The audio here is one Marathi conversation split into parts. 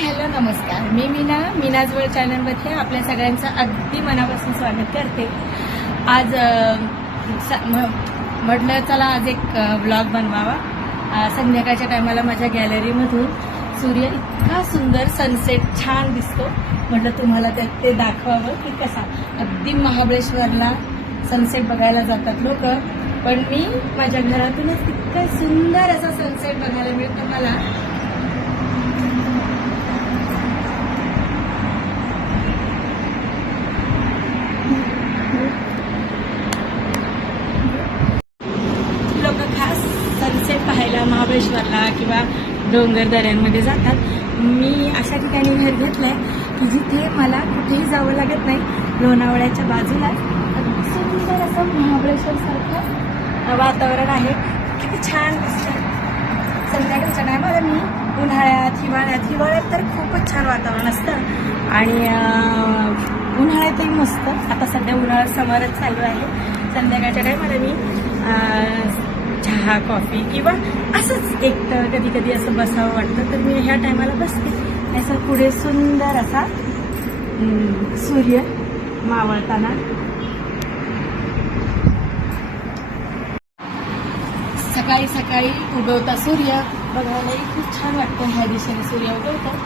हॅलो नमस्कार, मी मीनाज वर्ल्ड चॅनलमध्ये आपल्या सगळ्यांचं अगदी मनापासून स्वागत करते. आज म्हटलं चला आज एक व्लॉग बनवावा. संध्याकाळच्या टायमाला माझ्या गॅलरीमधून सूर्य इतका सुंदर सनसेट छान दिसतो. म्हटलं तुम्हाला ते दाखवावं की कसा. अगदी महाबळेश्वरला सनसेट बघायला जातात लोक, पण मी माझ्या घरातूनच इतका सुंदर असा सनसेट बघायला मिळतो मला. लोक खास सनसेट पाहायला महाबळेश्वरला किंवा डोंगर दऱ्यांमध्ये जातात. मी अशा ठिकाणी घर घेतलंय की जिथे मला कुठेही जावं लागत नाही. लोणावळ्याच्या बाजूला अगदी सुंदर असं महाबळेश्वर सारखं वातावरण आहे. किती छान दिसतं. संध्याकाळच्या टायमाला मी हिवाळ्यात तर खूपच छान वातावरण असतं आणि उन्हाळ्यातही मस्त. आता सध्या उन्हाळा समरच चालू आहे. संध्याकाळच्या टायमाला मी चहा कॉफी किंवा असंच एकटं कधी कधी असं बसावं वाटतं तर मी ह्या टायमाला बसते. असं पुढे सुंदर असा सूर्य मावळताना सकाळी सकाळी उगवता सूर्य बघायलाही खूप छान वाटतं. ह्या दिशेने सूर्य उगवतो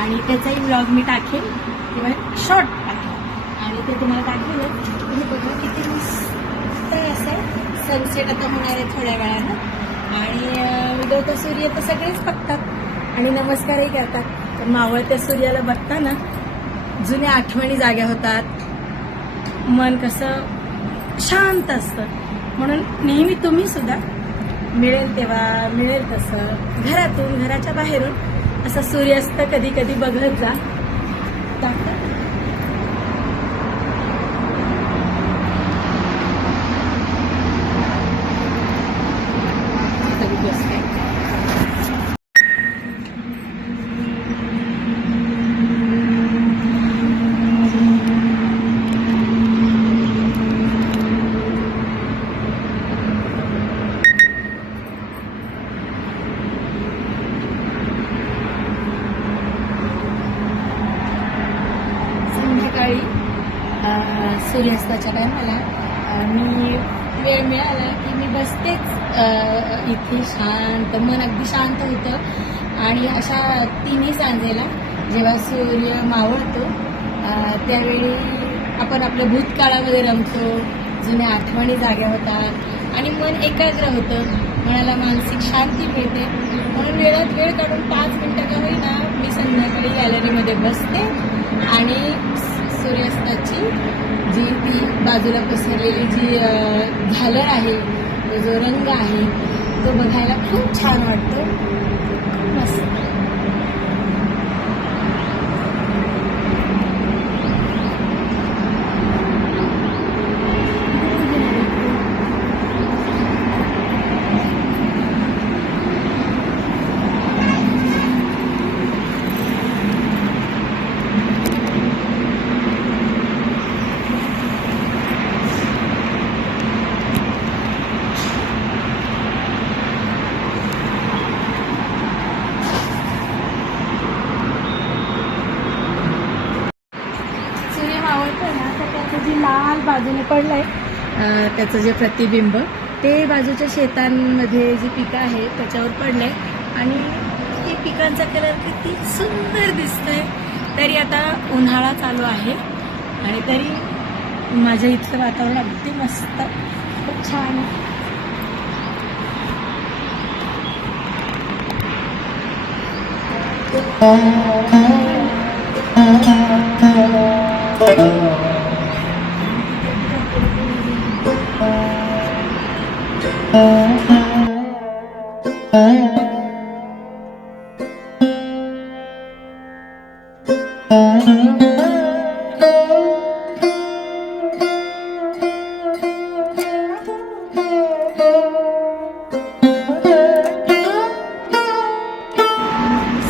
आणि त्याचाही ब्लॉग मी टाकेल किंवा शॉर्ट टाकेल आणि ते तुम्हाला टाकेल. तुम्ही बघा किती मस्त असं सनसेट आता होणार आहे थोड्या वेळानं आणि उगवता सूर्य तर सगळेच बघतात आणि नमस्कारही करतात. तर मावळत्या सूर्याला बघताना जुन्या आठवणी जाग्या होतात. मन कसं शांत असतं. म्हणून नेहमी तुम्ही सुद्धा मिळेल तेव्हा मिळेल तसं घराच्या बाहेरून असं सूर्यास्त कधी कधी बघत जा. संध्याकाळी सूर्यास्ताच्या टायमाला मी वेळ मिळाला की मी बसतेच इथे शांत. मन अगदी शांत होतं आणि अशा तिन्ही सांजेला जेव्हा सूर्य मावळतो त्यावेळी आपण आपल्या भूतकाळामध्ये रमतो. जुन्या आठवणी जाग्या होतात आणि मन एकाग्र होतं. मनाला मानसिक शांती मिळते. म्हणून वेळात वेळ काढून 5 मिनिटं का होईना मी संध्याकाळी गॅलरीमध्ये बसते आणि सूर्यास्ताची जी ती बाजूला पसरलेली जी झालर आहे, तो जो रंग आहे तो बघायला खूप छान वाटतो. मस्त. जी लाल बाजूने पडलंय त्याचं जे प्रतिबिंब ते बाजूच्या शेतांमध्ये जी पिकं आहे त्याच्यावर पडलंय आणि हे पिकांचा कलर किती सुंदर दिसतोय. तरी आता उन्हाळा चालू आहे आणि तरी माझ्या इथलं वातावरण अगदी मस्त खूप छान आहे.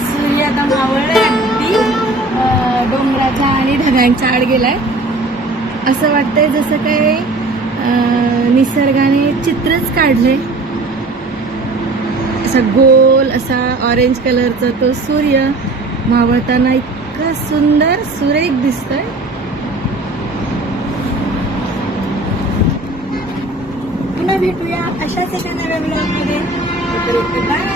सूर्य आता मावळलाय अगदी डोंगराच्या आणि ढगांच्या आड गेलाय. असं वाटतंय जसं काय निसर्गाने चित्रच काढले. असा गोल असा ऑरेंज कलरचा तो सूर्य मावळताना इतकं सुंदर सुरेख दिसतंय. पुन्हा भेटूया अशाच एका नव्या ब्लॉगमध्ये. बाय.